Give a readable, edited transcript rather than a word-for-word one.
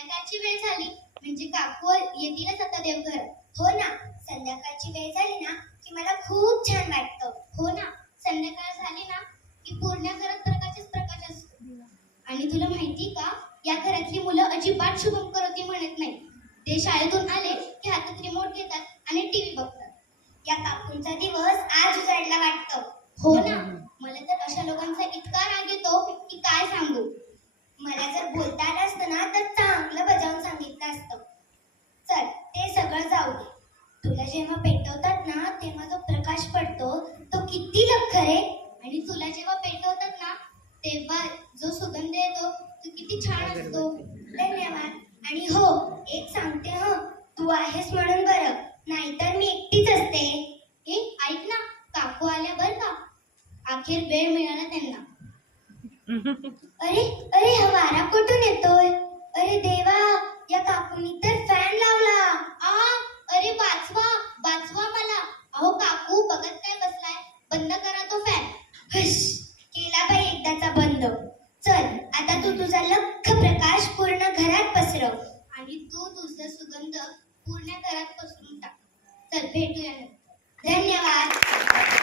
संध्याकाळची वेळ झाली म्हणजे काकू येतीलच आता देवघर. हो ना, संध्याकाळची वेळ झाली ना की मला खूप छान वाटतं. हो ना, संध्याकाळ झाली ना की पूर्ण घरात प्रकाशच प्रकाश असतो. आणि तुला माहिती का, या घरातली मुलं अजिबात शुभम करोती म्हणत नाही. ते शाळेतून आले की हातात रिमोट घेतात आणि टीव्ही बघतात. या काकूंचा दिवस आज उजाडला वाटतं. हो ना, मला तर अशा लोकांचा इतका राग येतो की काय सांगू. मला जर बोलता आलं असतं ना तर चांगलं बजावून सांगितलं असतं. चल, ते सगळं जाऊ दे. तुला जेव्हा पेटवतात ना तेव्हा जो प्रकाश पडतो तो किती लख्ख रे. आणि तुला जेव्हा पेटवतात ना तेव्हा जो सुगंध येतो तो किती छान असतो. धन्यवाद. आणि हो, एक सांगते ह, तू आहेस म्हणून बरं, नाहीतर मी एकटीच असते. हे ऐक ना, काकू आल्या बर का. अखेर वेळ मिळाला त्यांना. अरे अरे, हा वारा कुठून येतोय. अरे देवा, या काकूनी तर फॅन लावला. अरे वाचवा वाचवा मला. अहो काकू, बघत काय बसलाय, बंद करा तो फॅन. हुश, केला बाई एकदाचा बंद. चल, आता तू तुझा लख्ख प्रकाश पूर्ण घरात पसरव. आणि तू तुझा सुगंध पूर्ण घरात पसरून टाक. चल, भेटूया. धन्यवाद.